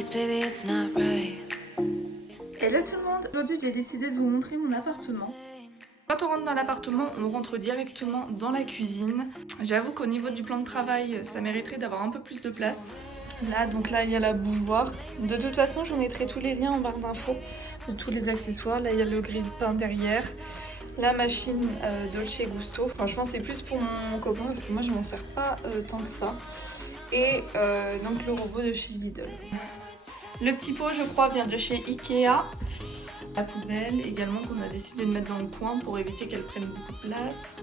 place, baby, it's not right. Hello tout le monde, aujourd'hui j'ai décidé de vous montrer mon appartement. Quand on rentre dans l'appartement, on rentre directement dans la cuisine. J'avoue qu'au niveau du plan de travail, ça mériterait d'avoir un peu plus de place. Là, il y a la bouilloire. De toute façon, je vous mettrai tous les liens en barre d'infos de tous les accessoires. Là, il y a le grille-pain derrière. La machine Dolce Gusto. Franchement, c'est plus pour mon copain parce que moi, je m'en sers pas tant que ça. Et donc le robot de chez Lidl. Le petit pot, je crois, vient de chez Ikea. La poubelle également qu'on a décidé de mettre dans le coin pour éviter qu'elle prenne beaucoup de place.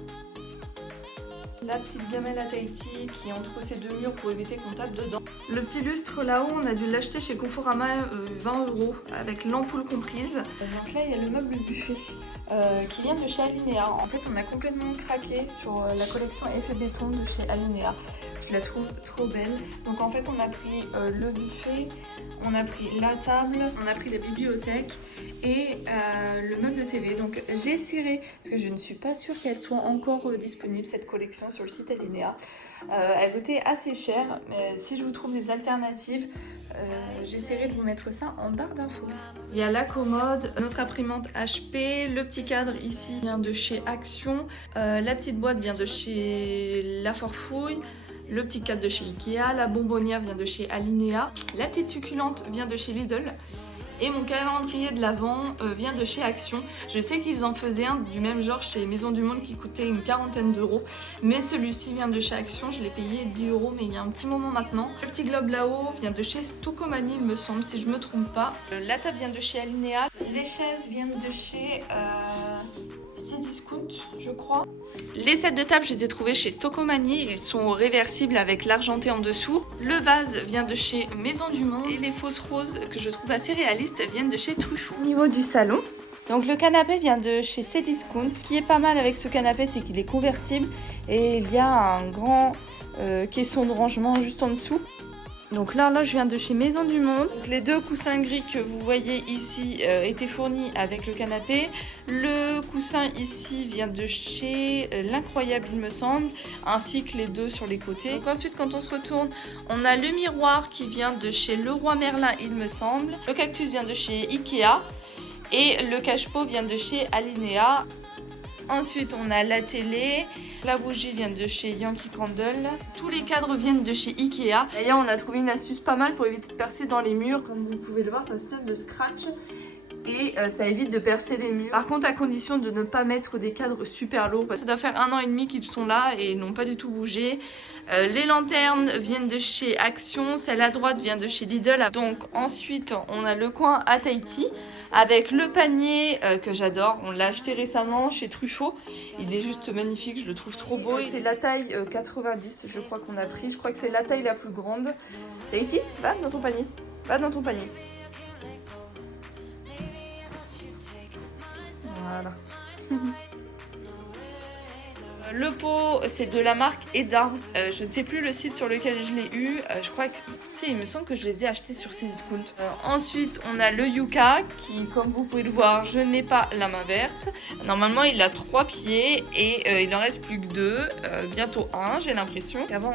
La petite gamelle à Tahiti qui est entre ces deux murs pour éviter qu'on tape dedans. Le petit lustre là-haut, on a dû l'acheter chez Conforama 20 € avec l'ampoule comprise. Donc là, il y a le meuble buffet qui vient de chez Alinea. En fait, on a complètement craqué sur la collection Effet Béton de chez Alinea. Je la trouve trop belle. Donc en fait, on a pris le buffet, on a pris la table, on a pris la bibliothèque et le meuble TV. Donc j'ai serré, parce que je ne suis pas sûre qu'elle soit encore disponible, cette collection, sur le site Alinea. Elle coûtait assez cher, mais si je vous trouve des alternatives, j'essaierai de vous mettre ça en barre d'infos. Il y a la commode, notre imprimante HP, le petit cadre ici vient de chez Action, la petite boîte vient de chez La Forfouille, le petit cadre de chez Ikea, la bonbonnière vient de chez Alinea, la petite succulente vient de chez Lidl. Et mon calendrier de l'Avent vient de chez Action. Je sais qu'ils en faisaient un du même genre chez Maison du Monde qui coûtait une quarantaine d'euros. Mais celui-ci vient de chez Action. Je l'ai payé 10 € mais il y a un petit moment maintenant. Le petit globe là-haut vient de chez Stocomanie, il me semble, si je me trompe pas. La table vient de chez Alinea. Les chaises viennent de chez Cdiscount, je crois. Les sets de table, je les ai trouvés chez Stocomanie. Ils sont réversibles avec l'argenté en dessous. Le vase vient de chez Maison du Monde. Et les fausses roses, que je trouve assez réalistes, viennent de chez Truffaut. Au niveau du salon, donc le canapé vient de chez Cdiscount. Ce qui est pas mal avec ce canapé, c'est qu'il est convertible. Et il y a un grand caisson de rangement juste en dessous. Donc l'horloge vient de chez Maison du Monde. Donc, les deux coussins gris que vous voyez ici étaient fournis avec le canapé. Le coussin ici vient de chez l'Incroyable, il me semble, ainsi que les deux sur les côtés. Donc ensuite, quand on se retourne, on a le miroir qui vient de chez Leroy Merlin, il me semble. Le cactus vient de chez Ikea et le cache-pot vient de chez Alinea. Ensuite, on a la télé. La bougie vient de chez Yankee Candle. Tous les cadres viennent de chez Ikea. D'ailleurs, on a trouvé une astuce pas mal pour éviter de percer dans les murs. Comme vous pouvez le voir, c'est un système de scratch. Et ça évite de percer les murs. Par contre, à condition de ne pas mettre des cadres super lourds. Parce que ça doit faire 1 an et demi qu'ils sont là et ils n'ont pas du tout bougé. Les lanternes viennent de chez Action. Celle à droite vient de chez Lidl. Donc ensuite, on a le coin à Tahiti. Avec le panier que j'adore. On l'a acheté récemment chez Truffaut. Il est juste magnifique, je le trouve trop beau. C'est la taille 90, je crois qu'on a pris. Je crois que c'est la taille la plus grande. Tahiti, va dans ton panier. Va dans ton panier. Voilà. Le pot, c'est de la marque Eda. Je ne sais plus le site sur lequel je l'ai eu. Je crois que... Si, il me semble que je les ai achetés sur Cdiscount. Ensuite, on a le Yuka qui, comme vous pouvez le voir, je n'ai pas la main verte. Normalement, il a 3 pieds et il en reste plus que 2. Bientôt 1, j'ai l'impression. Avant,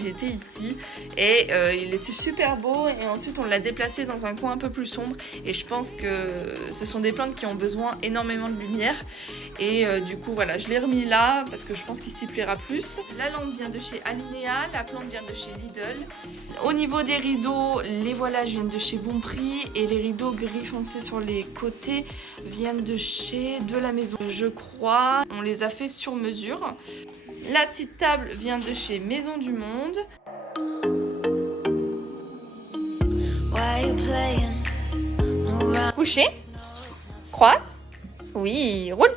il était ici et il était super beau. Et ensuite, on l'a déplacé dans un coin un peu plus sombre. Et je pense que ce sont des plantes qui ont besoin énormément de lumière. Et du coup, voilà, je l'ai remis là parce que je pense qu'il s'y plaira plus. La lampe vient de chez Alinea, la plante vient de chez Lidl. Au niveau des rideaux, les voilages viennent de chez Bonprix et les rideaux gris foncé sur les côtés viennent de chez De la Maison. Je crois, on les a fait sur mesure. La petite table vient de chez Maison du Monde. Couché, croise, oui, roule,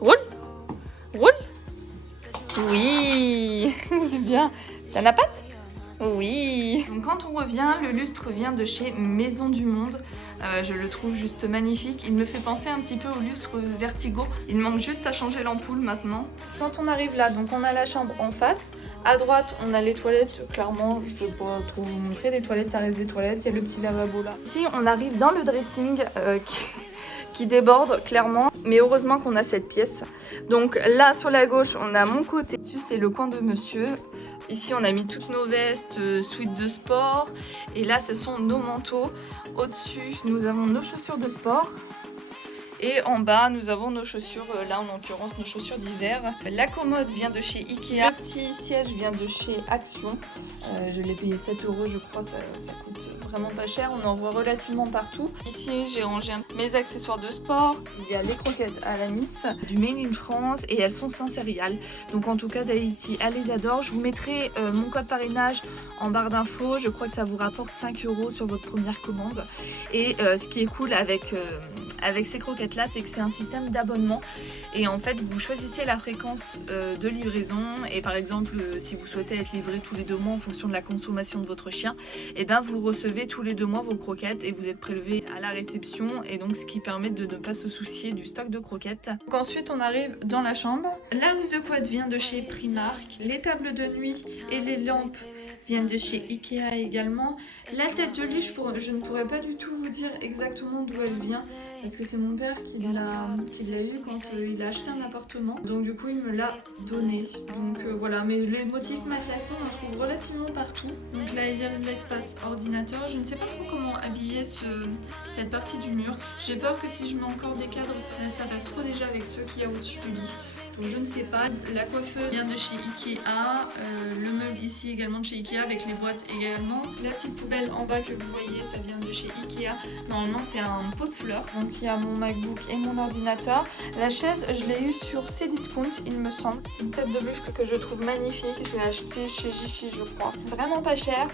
roule, roule. Oui, c'est bien. T'as la patte? Oui. Donc quand on revient, le lustre vient de chez Maison du Monde. Je le trouve juste magnifique. Il me fait penser un petit peu au lustre Vertigo. Il manque juste à changer l'ampoule maintenant. Quand on arrive là, donc on a la chambre en face. À droite, on a les toilettes. Clairement, je ne vais pas trop vous montrer. Les toilettes, ça reste des toilettes. Il y a le petit lavabo là. Ici, on arrive dans le dressing qui déborde clairement, mais heureusement qu'on a cette pièce. Donc là sur la gauche on a mon côté, dessus c'est le coin de monsieur, Ici on a mis toutes nos vestes, sweats de sport. Et là ce sont nos manteaux. Au-dessus nous avons nos chaussures de sport. Et en bas, nous avons nos chaussures, là en l'occurrence nos chaussures d'hiver. La commode vient de chez Ikea. Le petit siège vient de chez Action. Je l'ai payé 7 € je crois, ça coûte vraiment pas cher. On en voit relativement partout. Ici, j'ai rangé mes accessoires de sport. Il y a les croquettes à la Nice, du Made in France et elles sont sans céréales. Donc en tout cas, Tahiti, elle les adore. Je vous mettrai mon code parrainage en barre d'infos. Je crois que ça vous rapporte 5 € sur votre première commande. Et ce qui est cool avec ces croquettes là, c'est que c'est un système d'abonnement et en fait vous choisissez la fréquence de livraison et par exemple si vous souhaitez être livré tous les 2 mois en fonction de la consommation de votre chien, et ben vous recevez tous les 2 mois vos croquettes et vous êtes prélevé à la réception, et donc ce qui permet de ne pas se soucier du stock de croquettes. Donc ensuite on arrive dans la chambre. La housse de couette vient de chez Primark, les tables de nuit et les lampes viennent de chez Ikea également. La tête de lit, je ne pourrais pas du tout vous dire exactement d'où elle vient parce que c'est mon père qui l'a eu quand il a acheté un appartement. Donc du coup il me l'a donné. Donc voilà, mais les motifs matelassés on en trouve relativement partout. Donc là il y a l'espace ordinateur. Je ne sais pas trop comment habiller cette partie du mur. J'ai peur que si je mets encore des cadres, ça passe trop déjà avec ceux qu'il y a au-dessus du lit. Donc je ne sais pas. La coiffeuse vient de chez Ikea, le meuble ici également de chez Ikea avec les boîtes également. La petite poubelle en bas que vous voyez, ça vient de chez Ikea. Normalement c'est un pot de fleurs. Donc il y a mon MacBook et mon ordinateur. La chaise je l'ai eue sur Cdiscount il me semble. C'est une tête de buffle que je trouve magnifique. Je l'ai achetée chez Jiffy je crois. Vraiment pas cher.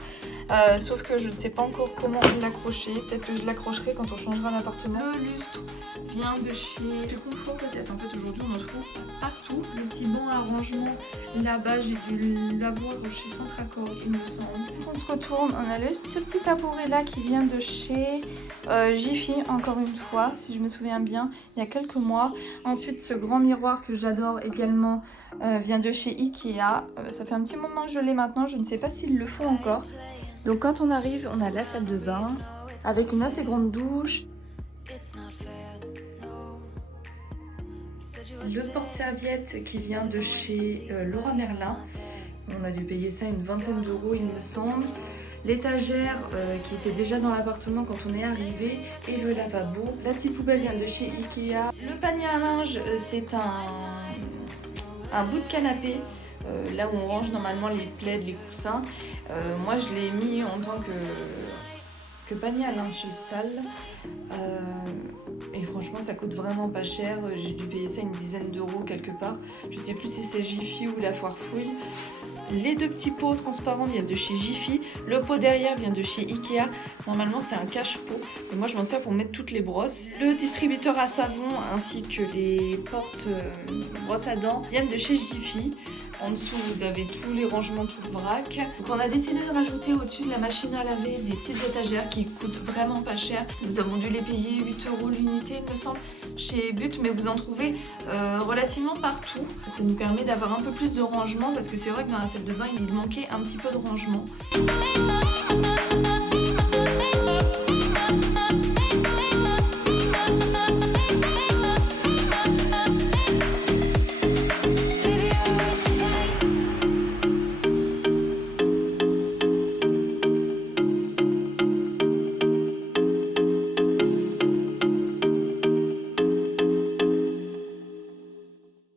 Sauf que je ne sais pas encore comment l'accrocher. Peut-être que je l'accrocherai quand on changera l'appartement. Le lustre vient de chez Confort peut-être. En fait aujourd'hui on en trouve partout. Le petit banc à rangement là-bas, j'ai dû l'avoir chez Centracor il me semble. Quand on se retourne, on a ce petit tabouret là qui vient de chez Jiffy encore une fois, si je me souviens bien, il y a quelques mois. Ensuite ce grand miroir que j'adore également vient de chez Ikea. Ça fait un petit moment que je l'ai maintenant, je ne sais pas s'ils le font encore. Donc quand on arrive, on a la salle de bain avec une assez grande douche. Le porte-serviette qui vient de chez Leroy Merlin. On a dû payer ça une vingtaine d'euros il me semble. L'étagère qui était déjà dans l'appartement quand on est arrivé et le lavabo. La petite poubelle vient de chez Ikea. Le panier à linge c'est un bout de canapé. Là où on range normalement les plaids, les coussins. Moi je l'ai mis en tant que panier à linge sale. Et franchement ça coûte vraiment pas cher. J'ai dû payer ça une dizaine d'euros quelque part. Je sais plus si c'est Jiffy ou la Foire Fouille. Les 2 petits pots transparents viennent de chez Jiffy. Le pot derrière vient de chez Ikea. Normalement c'est un cache-pot. Et moi je m'en sers pour mettre toutes les brosses. Le distributeur à savon ainsi que les portes brosses à dents viennent de chez Jiffy. En dessous, vous avez tous les rangements, tout le vrac. Donc on a décidé de rajouter au-dessus de la machine à laver des petites étagères qui coûtent vraiment pas cher. Nous avons dû les payer 8 € l'unité, il me semble, chez But, mais vous en trouvez relativement partout. Ça nous permet d'avoir un peu plus de rangement parce que c'est vrai que dans la salle de bain, il manquait un petit peu de rangement.